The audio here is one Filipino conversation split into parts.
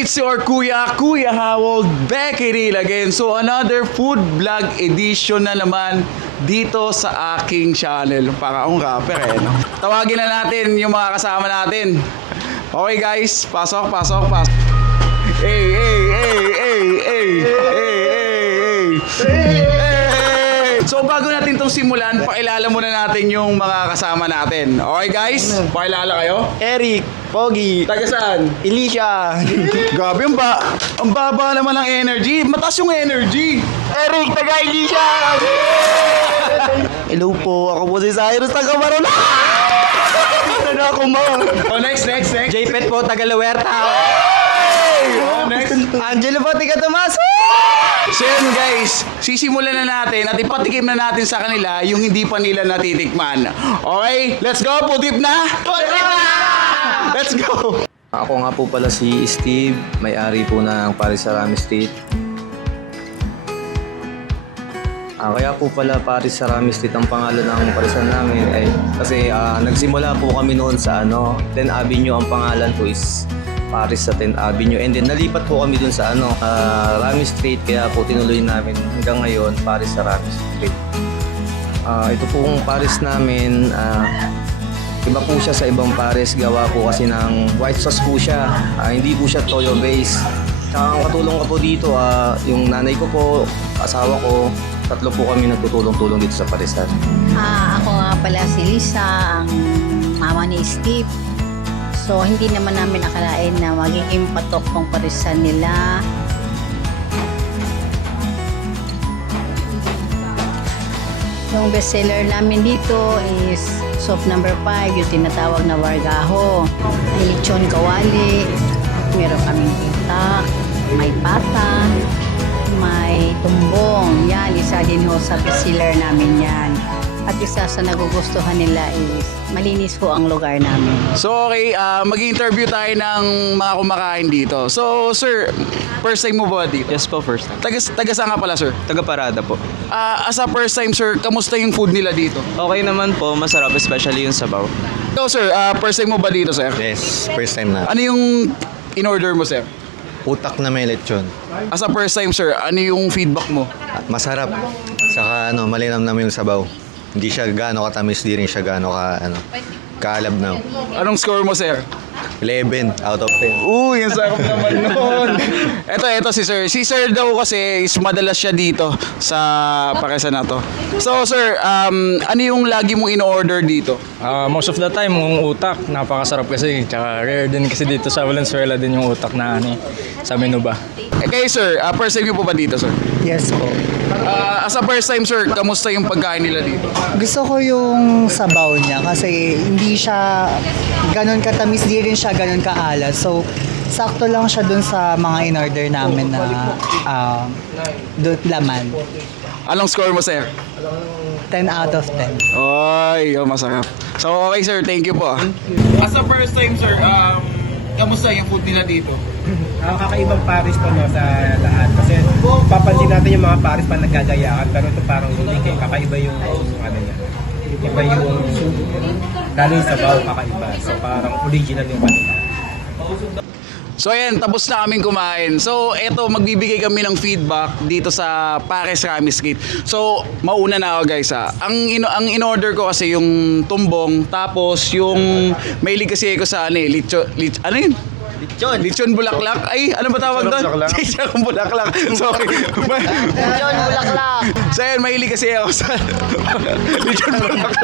it's your Kuya, Kuya back at it again. So another food vlog edition na naman dito sa aking channel. Para akong rapper eh. Tawagin na natin yung mga kasama natin. Okay guys, pasok, pasok, pasok. Hey, hey, hey, hey, hey, hey, hey, hey. So bago natin itong simulan, pakilala muna natin yung mga kasama natin. Okay guys? Pakilala kayo? Eric, Pogi, Taga saan? Alicia, Grabe yung ba? Ang baba naman ng energy. Mataas yung energy. Eric, taga Alicia! Hello po, ako po si Cyrus, taga. Ito na ako mo. Oh, next, next, next. JPET po, taga Luerta. Oh, next. Angelo po, taga Tomas. So yun guys, sisimulan na natin at ipatikim na natin sa kanila yung hindi pa nila natitikman. Okay, let's go. Putip na. Let's go. Ako nga po pala si Steve, may-ari po ng Paris Sarami Street. Ah, kaya po pala Paris Sarami Street ang pangalan ng parisan namin ay kasi ah, nagsimula po kami noon sa ano, 10 Avenue ang pangalan po is Paris sa 10 Avenue and then nalipat po kami dun sa ano, ah, Rami Street kaya po tinuloy namin hanggang ngayon Paris Sarami Street. Ah, ito pong Paris namin ah, Iba po siya sa ibang pares, gawa po kasi ng white sauce po siya. Ah, hindi po siya toyo base. Tsaka ang katulong ko po dito, ah, yung nanay ko po, asawa ko, tatlo po kami nagtutulong-tulong dito sa parisan. Ah, ako nga pala si Lisa, ang mama ni Steve. So, hindi naman namin akalain na magiging patok tong parisan nila. Yung bestseller namin dito is soap number 5, yung tinatawag na wargaho. May lechon kawali, meron kaming itak, may pata, may tumbong. Yan, isa din ho sa bestseller namin yan. At isa sa nagugustuhan nila is malinis ho ang lugar namin. So okay, ah, mag-interview tayo ng mga kumakain dito. So sir, first time mo ba dito? Yes po, first time. Taga, taga saan ka pala sir? Taga Parada po. Ah, as a first time sir, kamusta yung food nila dito? Okay naman po, masarap, especially yung sabaw. So sir, ah, first time mo ba dito sir? Yes, first time na. Ano yung in-order mo sir? Utak na may lechon. As a first time sir, ano yung feedback mo? Masarap. Saka ano, malinam naman yung sabaw. Hindi siya gaano katamis, di rin siya gaano ka, ano, kaalab na. Anong score mo sir? 11 out of 10. Uy, ang sarap naman nun. Ito, ito si Sir. Si Sir daw kasi is madalas siya dito sa pakesa na to. So, Sir, um, ano yung lagi mong in-order dito? Ah, most of the time, yung utak, napakasarap kasi. Tsaka rare din kasi dito sa Valenzuela din yung utak na ano, eh, sa menu ba. Eh, kayo, Sir, ah, first time niyo po ba dito, Sir? Yes po. Ah, as a first time, Sir, kamusta yung pagkain nila dito? Gusto ko yung sabaw niya kasi hindi siya ganun katamis, di rin siya ganun kaalat. So, sakto lang siya dun sa mga in-order namin na uh, laman. Anong score mo, Sir? 10 out of 10. Ay, oh, masarap. So, okay, Sir. Thank you po. ah. As a first time, Sir, um, kamusta yung food nila dito? Ang kakaibang Paris to no, sa lahat. Kasi papansin natin yung mga Paris pa naggagayakan, pero ito parang unique eh. Kakaiba yung, ano niya. Iba yung soup. Lalo yung sabaw, kakaiba. So parang original yung kanila. So ayan, tapos na kaming kumain. So eto, magbibigay kami ng feedback dito sa Pares Rami Street. So mauna na ako guys ha. Ang, in- ang in-order ko kasi yung tumbong, tapos yung may kasi ako sa ano eh, licho, lich, ano yun? Lechon. Lechon bulaklak. Ay, ano ba tawag doon? Lechon bulaklak. Sorry. Lechon bulaklak. So ayan, mahilig kasi ako sa lechon bulaklak.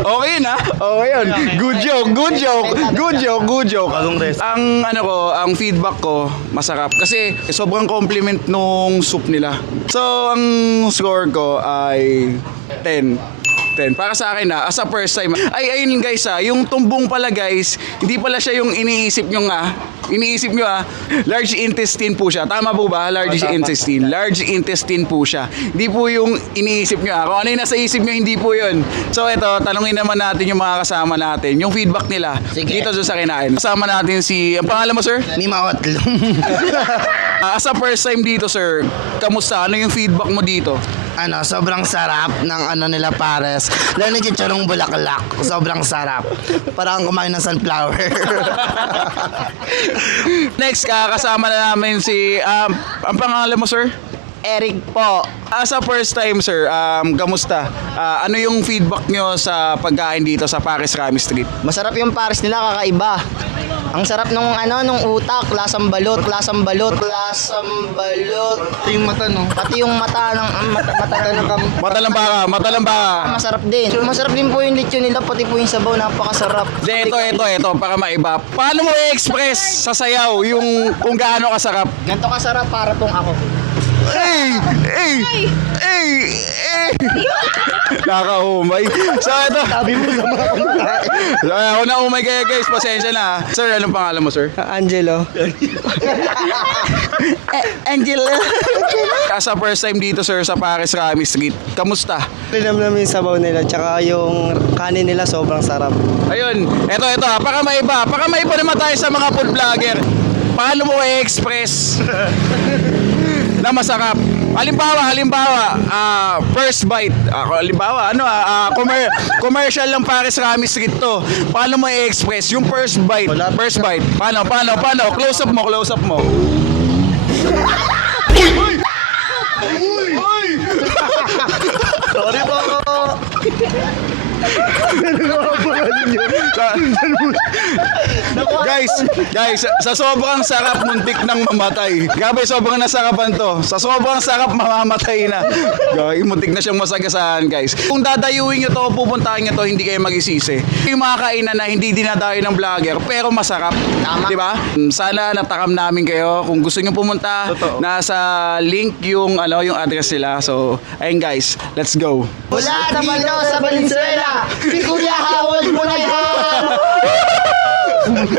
Okay na. Okay yun. Good joke, good joke, good joke, good joke. Ang ano ko, ang feedback ko, masarap. Kasi sobrang compliment nung soup nila. So, ang score ko ay 10. 10. Para sa akin na, as a first time. Ay, ayun guys ha, yung tumbong pala guys, hindi pala siya yung iniisip nyo nga. Iniisip nyo ah, large intestine po siya. Tama po ba? Large intestine. Large intestine po siya. Hindi po yung iniisip nyo ah. Kung ano yung nasa isip nyo, hindi po yun. So ito, tanungin naman natin yung mga kasama natin. Yung feedback nila Sige. dito sa kinain. Kasama natin si, ang pangalan mo sir? Ni Ah, As a first time dito, sir, kamusta? Ano yung feedback mo dito? Ano, sobrang sarap ng ano nila pares. Lalo na chicharong bulaklak. Sobrang sarap. Parang kumain ng sunflower. Next, kakasama na namin si... Um, ang pangalan mo, sir? Eric po. As a first time, sir, um, kamusta? Ah, ano yung feedback nyo sa pagkain dito sa Paris Rami Street? Masarap yung pares nila, kakaiba. Ang sarap nung ano, nung utak, lasang balot, lasang balot, lasang balot. Pati yung mata, no? Pati yung mata ng ah, mata, mata, ng kam. Matalang baka, matalang baka. Masarap din. Masarap din po yung lechon nila, pati po yung sabaw, napakasarap. Hindi, ito, ito, ito, para maiba. Paano mo i-express sa sayaw yung kung gaano kasarap? Ganto kasarap para pong ako. Ay! Ay! Ay! Ay! Nakahumay. So, ito. Sabi mo sa mga So, ako na umay kayo guys. Pasensya na. Sir, anong pangalan mo, sir? Angelo. Angelo. As a first time dito, sir, sa Paris Rami Street. Kamusta? Alam namin yung sabaw nila, tsaka yung kanin nila sobrang sarap. Ayun, eto, ha. Baka maiba. Baka maiba naman tayo sa mga food vlogger. Paano mo i-express na masarap? Halimbawa, halimbawa, ah, first bite. Ah, halimbawa, ano, ah, ah, commer- commercial ng Paris Rami Street to. Paano mo i-express yung first bite? First bite. Paano, paano, paano? Close up mo, close up mo. Sorry po! guys, guys, sa sobrang sarap muntik nang mamatay. Grabe, sobrang nasarapan to. Sa sobrang sarap mamamatay na. Gawin, muntik na siyang masagasaan, guys. Kung dadayuin nyo to, pupuntahin nyo to, hindi kayo magisisi. Yung mga kainan na hindi dinadayo ng vlogger, pero masarap. Tama. Diba? Hmm, sana natakam namin kayo. Kung gusto nyo pumunta, Totoo. nasa link yung, ano, yung address nila. So, ayun guys, let's go. Mula dito sa Valenzuela, si Kuya Howard Mulayhan!